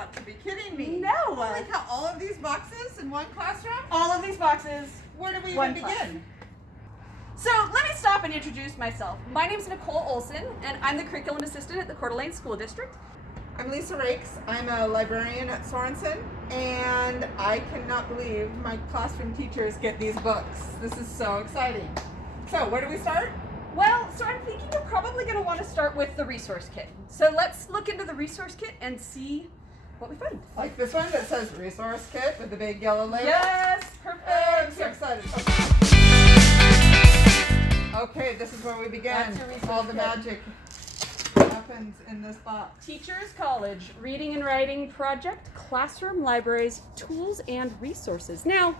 got to be kidding me. No. Holy cow, all of these boxes in one classroom? All of these boxes. Where do we One even class. begin? So let me stop and introduce myself. My name is Nicole Olson, and I'm the curriculum assistant at the Coeur d'Alene School District. I'm Lisa Rakes. I'm a librarian at Sorensen, and I cannot believe my classroom teachers get these books. This is so exciting. So where do we start? Well, so I'm thinking you're probably going to want to start with the resource kit. So let's look into the resource kit and see what we find. Like this one that says resource kit with the big yellow label? Yes, I'm perfect. so excited. Okay, this is where we begin. That's your resource All the kit. magic happens in this box. Teachers College Reading and Writing Project, Classroom Libraries, Tools and Resources. Now,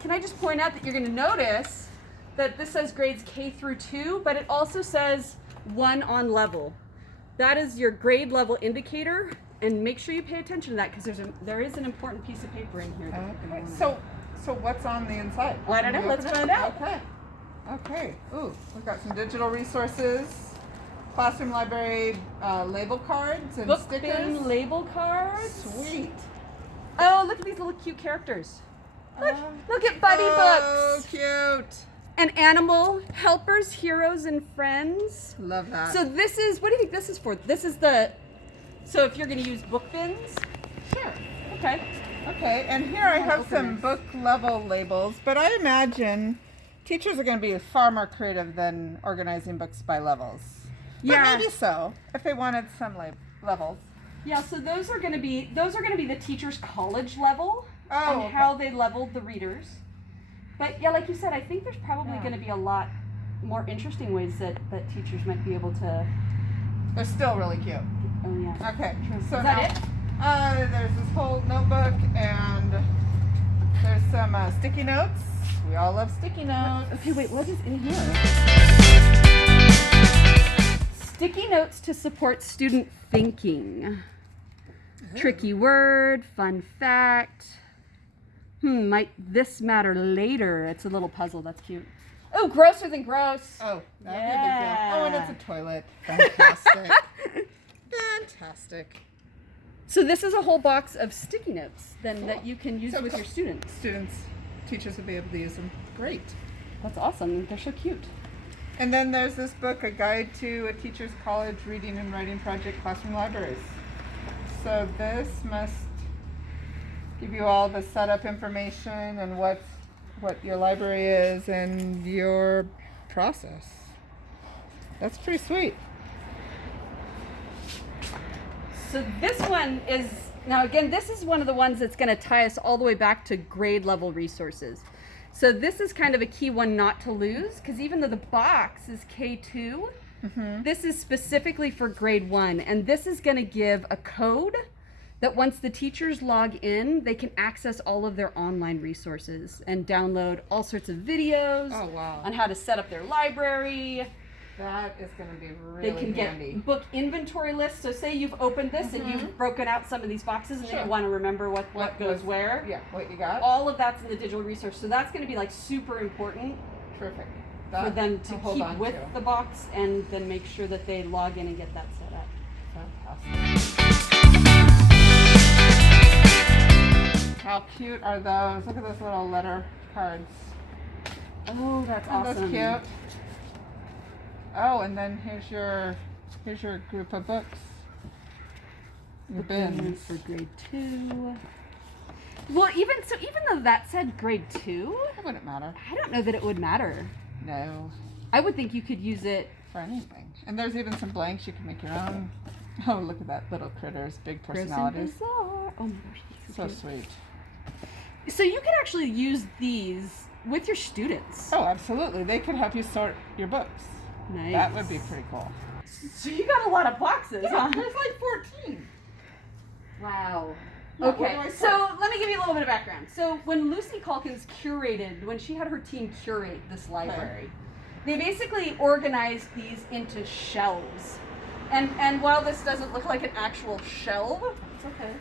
can I just point out that you're going to notice that this says grades K through 2, but it also says 1 on level. That is your grade level indicator, and make sure you pay attention to that because there is an important piece of paper in here. That you're Okay, gonna wanna- so what's on the inside? Well, I don't know. Can we Let's open it? find out. Okay. Ooh, we've got some digital resources, classroom library label cards and Book stickers. bin label cards. Sweet. Oh, look at these little cute characters. Look at Buddy Books. Oh, cute. And animal helpers, heroes, and friends. Love that. So this is, what do you think this is for? This is so if you're going to use book bins? Sure. Okay. Okay, and here I have open some this. book level labels, but I imagine teachers are going to be far more creative than organizing books by levels. But Yeah. maybe so, if they wanted some levels. Yeah, so those are going to be the teacher's college level Oh, and okay. how they leveled the readers. But yeah, like you said, I think there's probably Yeah. going to be a lot more interesting ways that teachers might be able to. They're still really cute. Oh yeah. Okay, so Is now that it? there's this whole notebook and there's some sticky notes. We all love sticky notes. Okay, wait, what is in here? Sticky notes to support student thinking. Tricky word, fun fact. Might this matter later? It's a little puzzle. That's cute. Oh, grosser than gross. Oh, that'd be a big deal. Yeah. Oh, and it's a toilet. Fantastic. Fantastic. So this is a whole box of sticky notes then Cool. that you can use So with cool. your students. Teachers will be able to use them. Great. That's awesome. They're so cute. And then there's this book, A Guide to a Teacher's College Reading and Writing Project Classroom Libraries. So this must give you all the setup information and what your library is and your process. That's pretty sweet. So this one is, now again, this is one of the ones that's going to tie us all the way back to grade level resources. So this is kind of a key one not to lose, because even though the box is K2, this is specifically for grade 1, and this is going to give a code that once the teachers log in, they can access all of their online resources and download all sorts of videos Oh, wow. on how to set up their library. That is going to be really They can handy. get book inventory lists. So say you've opened this and you've broken out some of these boxes and then Sure. you want to remember what goes was- where. Yeah, what you got? All of that's in the digital resource. So that's going to be like super important Terrific. for them to hold keep on with to. the box and then make sure that they log in and get that set up. Fantastic. How cute are those? Look at those little letter cards. Oh, that's Aren't awesome. those cute? Oh, and then here's your group of books. Your bins. For grade 2. Well, even though that said grade 2, It wouldn't matter. I don't know that it would matter. No, I would think you could use it. for anything. And there's even some blanks you can make your own. Oh, look at that little critters, big Gross and personalities. bizarre. Oh my gosh, that's So cute. sweet. So you could actually use these with your students. Oh, absolutely. They could help you sort your books. Nice. That would be pretty cool. So you got a lot of boxes, huh? There's like 14. Wow. Yeah, where do Okay, I so start? let me give you a little bit of background. So when Lucy Calkins when she had her team curate this library, they basically organized these into shelves. And while this doesn't look like an actual shelf, it's okay.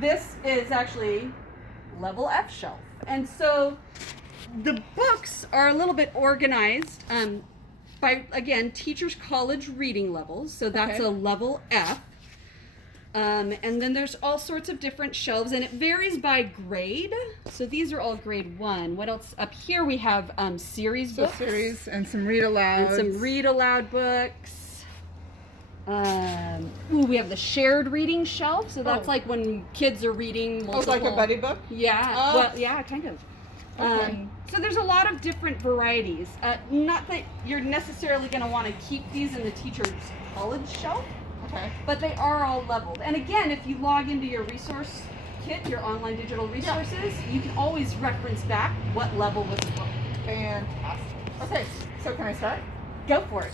This is actually level F shelf. And so the books are a little bit organized by, again, teachers college reading levels. So that's Okay. a level F. And then there's all sorts of different shelves, and it varies by grade. So these are all grade 1. What else? Up here we have series books. Series and some read aloud. And some read aloud books. We have the shared reading shelf. So that's like when kids are reading multiple. Oh, like a buddy book? Yeah. Oh. Well, yeah, kind of. Okay. So there's a lot of different varieties. Not that you're necessarily going to want to keep these in the teacher's college shelf. Okay. But they are all leveled. And again, if you log into your resource kit, your online digital resources, you can always reference back what level was the book. Fantastic. Okay, so can I start? Go for it.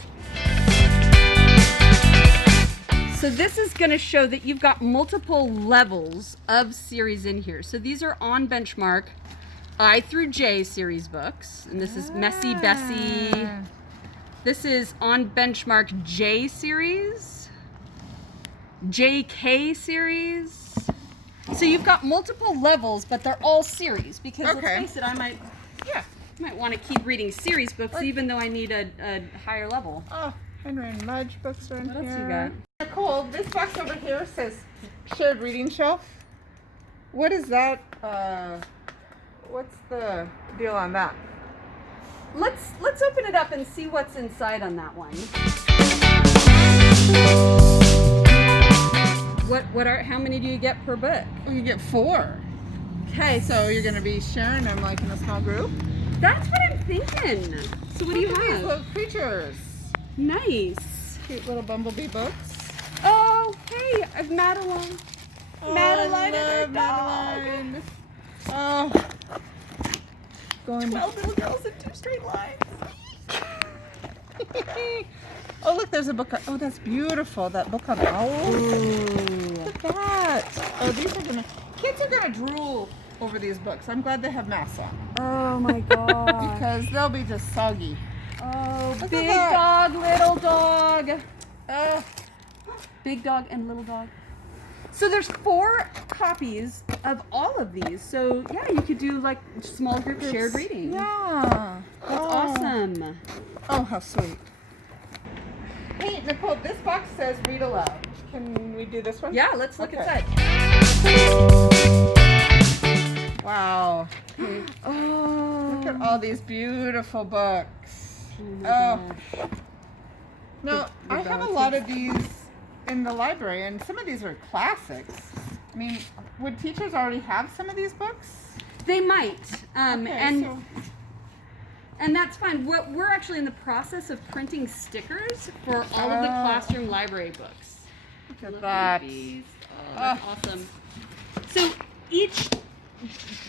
So this is going to show that you've got multiple levels of series in here. So these are on benchmark I through J series books. And this is Messy Bessie. This is on benchmark J series. JK series. So you've got multiple levels, but they're all series because let's face it, I might want to keep reading series books even though I need a higher level. Oh, Henry and Mudge books are in here. What else you got? Nicole, this box over here says shared reading shelf. What is that? What's the deal on that? Let's open it up and see what's inside on that one. How many do you get per book? You get 4. Okay, so you're going to be sharing them like in a small group? That's what I'm thinking. So what do you Look at these have? little creatures. Nice. Cute little bumblebee books. Oh, hey, I've Madeline. Oh, Madeline I and her love dog. Madeline. Oh. Going 12 little girls in 2 straight lines. Oh, look, there's a book. Oh, that's beautiful. That book on owls. Look at that. Oh, kids are gonna drool over these books. I'm glad they have masks on. Oh my god. Because they'll be just soggy. Oh, Look big at that. dog, little dog. Oh, Big dog and little dog. So there's 4 copies of all of these. So yeah, you could do like small group shared reading. yeah. That's awesome. Oh, how sweet. Hey, Nicole, this box says read aloud. Can we do this one? Yeah, let's look inside. Wow. Oh. Look at all these beautiful books. my Oh. gosh. Now, I have a lot of these in the library, and some of these are classics. I mean, would teachers already have some of these books? They might. Okay, And that's fine. We're actually in the process of printing stickers for all of the classroom library books. Look at that. These. Oh, that's awesome. So each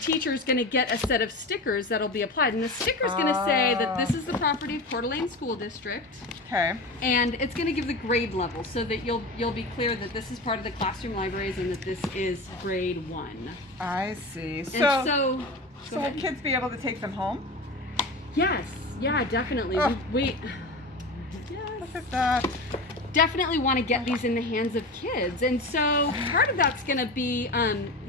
teacher is going to get a set of stickers that'll be applied, and the sticker's going to say that this is the property of Coeur d'Alene School District, Okay. and it's going to give the grade level so that you'll be clear that this is part of the classroom libraries and that this is grade 1. I see. And So so go will ahead. kids be able to take them home? Yes, yeah, definitely. Oh. We Look at that. definitely want to get these in the hands of kids, and so part of that's going to be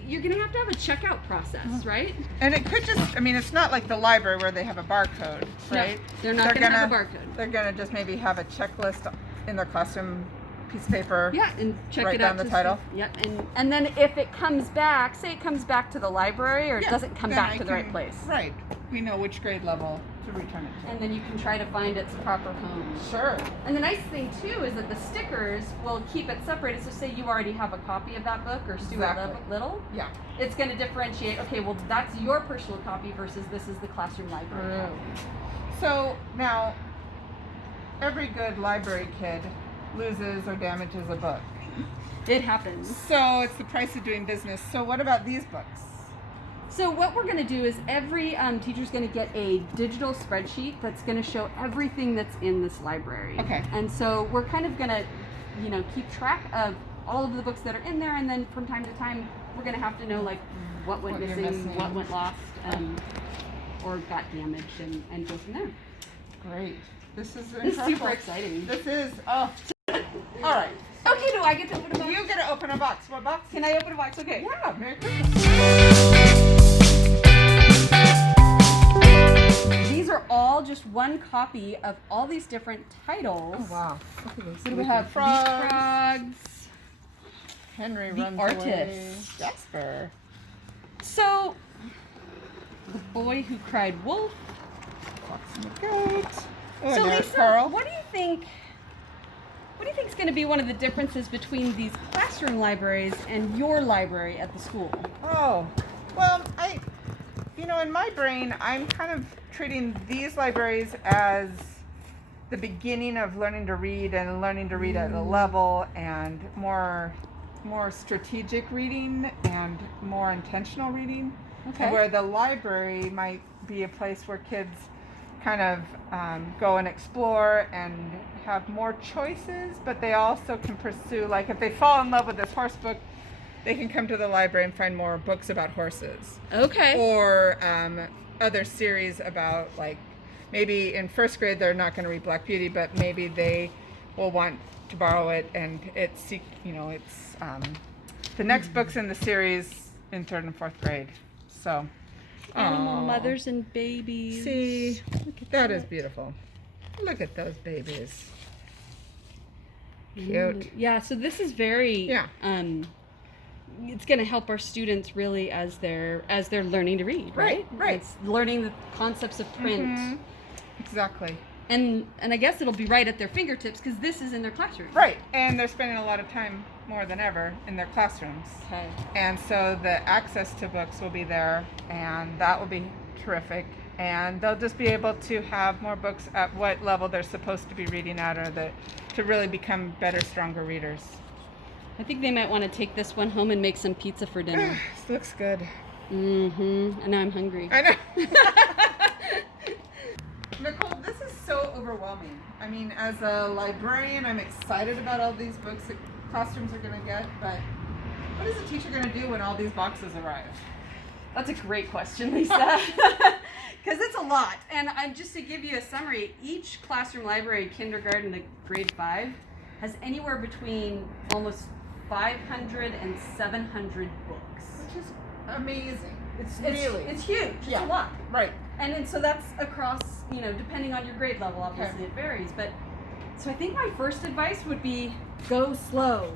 you're going to have a checkout process, right? And it could just, I mean, it's not like the library where they have a barcode, right? No, they're not going to have a barcode. They're going to just maybe have a checklist in their classroom piece of paper. Yeah, and check Write it out. down the title. Yep, and then if it comes back, say it comes back to the library or it Yeah, doesn't come then back I to the right can- place. Right. We know which grade level to return it to. And then you can try to find its proper home. Sure. And the nice thing too is that the stickers will keep it separated. So say you already have a copy of that book or Stuart Exactly. Little, Yeah. it's going to differentiate. Okay, well that's your personal copy versus this is the classroom library. So now, every good library kid loses or damages a book. It happens. So it's the price of doing business. So what about these books? So what we're going to do is every teacher's going to get a digital spreadsheet that's going to show everything that's in this library. Okay. And so we're kind of going to, keep track of all of the books that are in there, and then from time to time we're going to have to know like what went What you're missing, missing. what went lost, or got damaged, and go from there. Great. This is It's incredible. super exciting. This is, oh. All right. Okay, do I get to open a box? You get to open a box. What box? Can I open a box? Okay. Yeah, Merry Christmas. These are all just one copy of all these different titles. Oh, wow. Look at these. So we have frogs. frogs. Henry The runs artist. away. Jasper. So, the boy who cried wolf. Fox and the goat. Oh, So and there's Lisa, Carl. what do you think is going to be one of the differences between these classroom libraries and your library at the school? Oh, well, in my brain, I'm kind of treating these libraries as the beginning of learning to read and learning to read at a level and more strategic reading and more intentional reading. Okay. And where the library might be a place where kids kind of go and explore and have more choices, but they also can pursue, like if they fall in love with this horse book, they can come to the library and find more books about horses. Okay. Or other series about, like, maybe in first grade they're not going to read Black Beauty, but maybe they will want to borrow it, and it's the next books in the series in third and fourth grade. So, Animal aw. mothers and babies. See, that is beautiful. Look at those babies. Cute. Yeah, so this is very Yeah. It's going to help our students really as they're learning to read, right? Right. It's learning the concepts of print. Mhm. Exactly. And I guess it'll be right at their fingertips because this is in their classroom. Right, and they're spending a lot of time more than ever in their classrooms. Okay. And so the access to books will be there, and that will be terrific. And they'll just be able to have more books at what level they're supposed to be reading at, or to really become better, stronger readers. I think they might want to take this one home and make some pizza for dinner. This looks good. Mm-hmm. And now I'm hungry. I know. Nicole, this is so overwhelming. I mean, as a librarian, I'm excited about all these books that classrooms are going to get, but what is a teacher going to do when all these boxes arrive? That's a great question, Lisa. Because it's a lot. And just to give you a summary, each classroom library, kindergarten to grade 5, has anywhere between almost 500 and 700 books. Which is amazing. It's huge. It's a lot. Right. And so that's across, depending on your grade level, obviously it varies. But so I think my first advice would be go slow.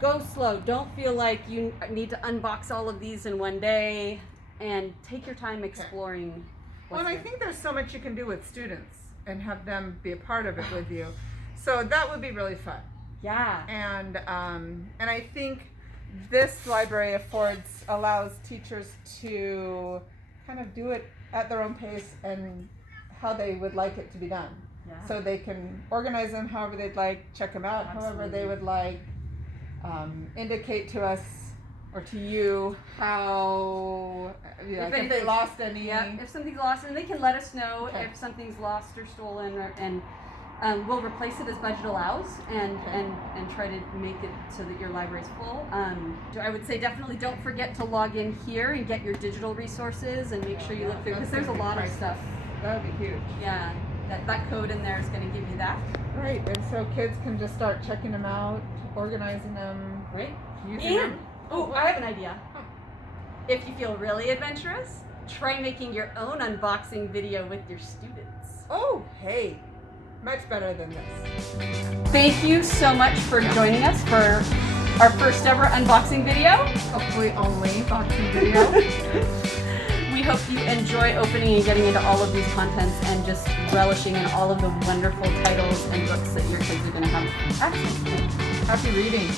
Go slow. Don't feel like you need to unbox all of these in one day, and take your time exploring. Well, and I think there's so much you can do with students and have them be a part of it with you. So that would be really fun. Yeah. And I think this library allows teachers to kind of do it at their own pace and how they would like it to be done. Yeah. So they can organize them however they'd like, check them out however they would like, indicate to us or to you how, if they lost any. Yeah, if something's lost, and they can let us know Okay. if something's lost or stolen, and we'll replace it as budget allows, and try to make it so that your library's full. I would say definitely don't forget to log in here and get your digital resources and make sure you look through, because there's a lot of stuff. That would be huge. Yeah, that code in there is going to give you that. Right, and so kids can just start checking them out, organizing them, Right? using them. I have an idea. If you feel really adventurous, try making your own unboxing video with your students. Oh, hey, much better than this. Thank you so much for joining us for our first ever unboxing video. Hopefully only boxing video. We hope you enjoy opening and getting into all of these contents and just relishing in all of the wonderful titles and books that your kids are going to have access to. Happy reading.